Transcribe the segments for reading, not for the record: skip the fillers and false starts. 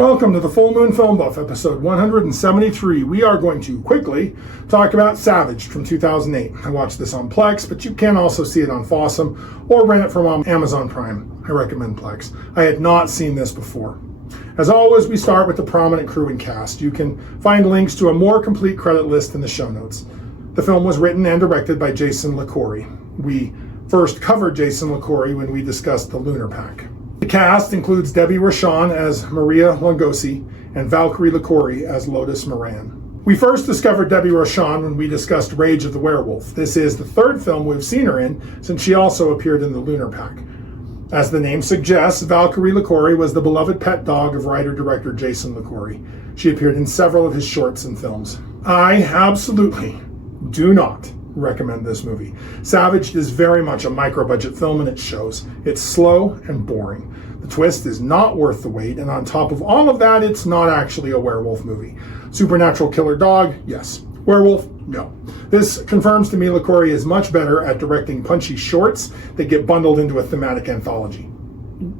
Welcome to the Full Moon Film Buff, episode 173. We are going to quickly talk about Savaged from 2008. I watched this on Plex, but you can also see it on Fossum or rent it from Amazon Prime. I recommend Plex. I had not seen this before. As always, we start with the prominent crew and cast. You can find links to a more complete credit list in the show notes. The film was written and directed by Jason LaCorey. We first covered Jason LaCorey when we discussed The Lunar Pack. The cast includes Debbie Rochon as Maria Longosi and Valkyrie LaCorey as Lotus Moran. We first discovered Debbie Rochon when we discussed Rage of the Werewolf. This is the third film we've seen her in, since she also appeared in The Lunar Pack. As the name suggests, Valkyrie LaCorey was the beloved pet dog of writer-director Jason LaCorey. She appeared in several of his shorts and films. I absolutely do not recommend this movie. Savaged is very much a micro-budget film, and it shows. It's slow and boring. The twist is not worth the wait, and on top of all of that, it's not actually a werewolf movie. Supernatural killer dog? Yes. Werewolf? No. This confirms to me LaCorey is much better at directing punchy shorts that get bundled into a thematic anthology,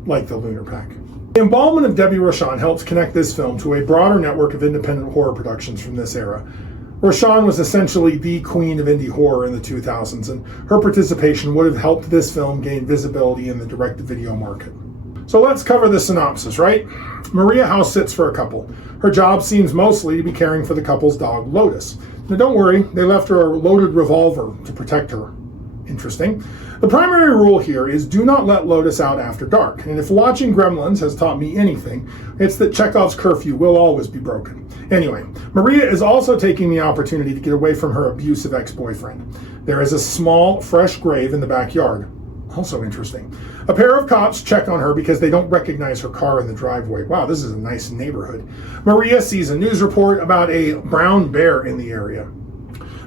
like The Lunar Pack. The involvement of Debbie Rochon helps connect this film to a broader network of independent horror productions from this era. Rochon was essentially the queen of indie horror in the 2000s, and her participation would have helped this film gain visibility in the direct-to-video market. So let's cover the synopsis, right? Maria house sits for a couple. Her job seems mostly to be caring for the couple's dog, Lotus. Now don't worry, they left her a loaded revolver to protect her. Interesting. The primary rule here is do not let Lotus out after dark, and if watching Gremlins has taught me anything, it's that Chekhov's curfew will always be broken. Anyway, Maria is also taking the opportunity to get away from her abusive ex-boyfriend. There is a small, fresh grave in the backyard. Also interesting. A pair of cops check on her because they don't recognize her car in the driveway. Wow, this is a nice neighborhood. Maria sees a news report about a brown bear in the area.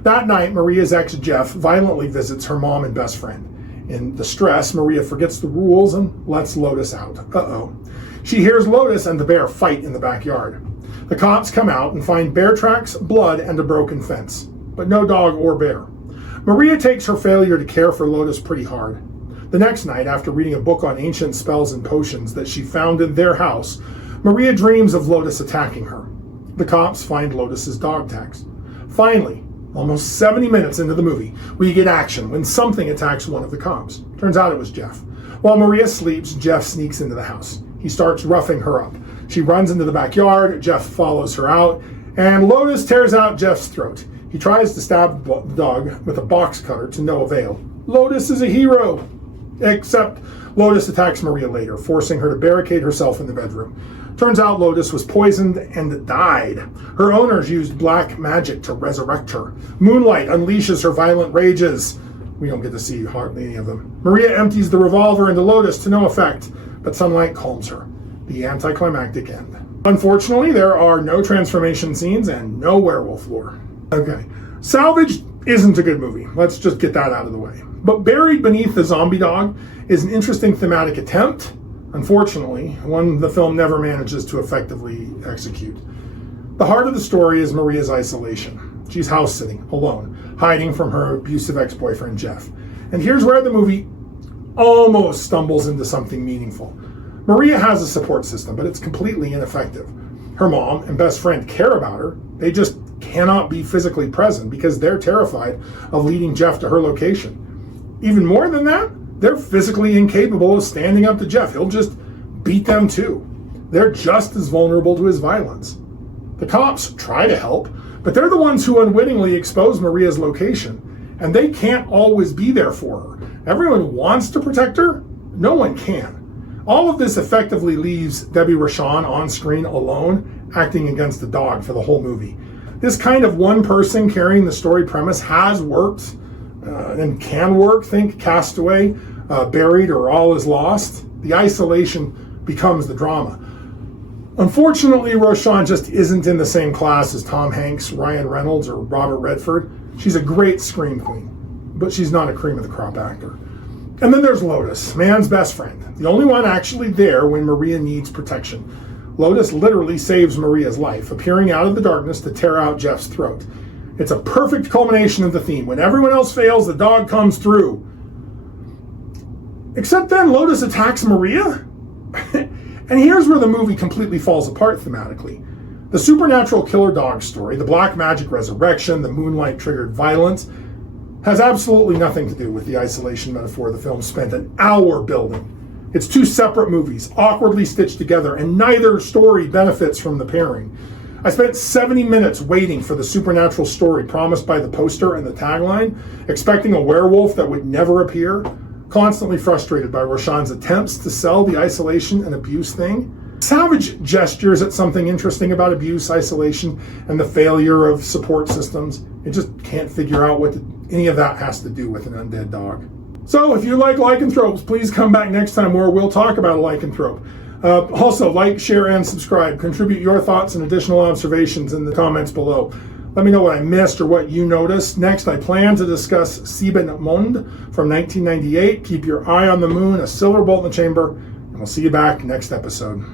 That night, Maria's ex, Jeff, violently visits her mom and best friend. In distress, Maria forgets the rules and lets Lotus out. Uh-oh. She hears Lotus and the bear fight in the backyard. The cops come out and find bear tracks, blood, and a broken fence, but no dog or bear. Maria takes her failure to care for Lotus pretty hard. The next night, after reading a book on ancient spells and potions that she found in their house, Maria dreams of Lotus attacking her. The cops find Lotus's dog tags. Finally, almost 70 minutes into the movie, we get action when something attacks one of the cops. Turns out it was Jeff. While Maria sleeps, Jeff sneaks into the house. He starts roughing her up. She runs into the backyard, Jeff follows her out, and Lotus tears out Jeff's throat. He tries to stab the dog with a box cutter to no avail. Lotus is a hero! Except Lotus attacks Maria later, forcing her to barricade herself in the bedroom. Turns out Lotus was poisoned and died. Her owners used black magic to resurrect her. Moonlight unleashes her violent rages. We don't get to see hardly any of them. Maria empties the revolver into Lotus to no effect, but sunlight calms her. The anticlimactic end. Unfortunately, there are no transformation scenes and no werewolf lore. Okay, Salvaged isn't a good movie. Let's just get that out of the way. But Buried Beneath the Zombie Dog is an interesting thematic attempt. Unfortunately, one the film never manages to effectively execute. The heart of the story is Maria's isolation. She's house-sitting, alone, hiding from her abusive ex-boyfriend, Jeff. And here's where the movie almost stumbles into something meaningful. Maria has a support system, but it's completely ineffective. Her mom and best friend care about her. They just cannot be physically present because they're terrified of leading Jeff to her location. Even more than that, they're physically incapable of standing up to Jeff. He'll just beat them too. They're just as vulnerable to his violence. The cops try to help, but they're the ones who unwittingly expose Maria's location, and they can't always be there for her. Everyone wants to protect her. No one can. All of this effectively leaves Debbie Rochon on screen alone, acting against the dog for the whole movie. This kind of one person carrying the story premise has worked and can work. Think Castaway, Buried, or All Is Lost. The isolation becomes the drama. Unfortunately, Rochon just isn't in the same class as Tom Hanks, Ryan Reynolds, or Robert Redford. She's a great scream queen, but she's not a cream of the crop actor. And then there's Lotus, man's best friend, the only one actually there when Maria needs protection. Lotus literally saves Maria's life, appearing out of the darkness to tear out Jeff's throat. It's a perfect culmination of the theme. When everyone else fails, the dog comes through. Except then Lotus attacks Maria, And here's where the movie completely falls apart thematically. The supernatural killer dog story, the black magic resurrection, the moonlight triggered violence, has absolutely nothing to do with the isolation metaphor the film spent an hour building. It's two separate movies, awkwardly stitched together, and neither story benefits from the pairing. I spent 70 minutes waiting for the supernatural story promised by the poster and the tagline, expecting a werewolf that would never appear, constantly frustrated by Roshan's attempts to sell the isolation and abuse thing. Savage gestures at something interesting about abuse, isolation, and the failure of support systems. It just can't figure out what any of that has to do with an undead dog. So if you like lycanthropes, please come back next time where we'll talk about a lycanthrope. Also, like, share, and subscribe. Contribute your thoughts and additional observations in the comments below. Let me know what I missed or what you noticed. Next, I plan to discuss Sieben Mond from 1998. Keep your eye on the moon, a silver bolt in the chamber, and we'll see you back next episode.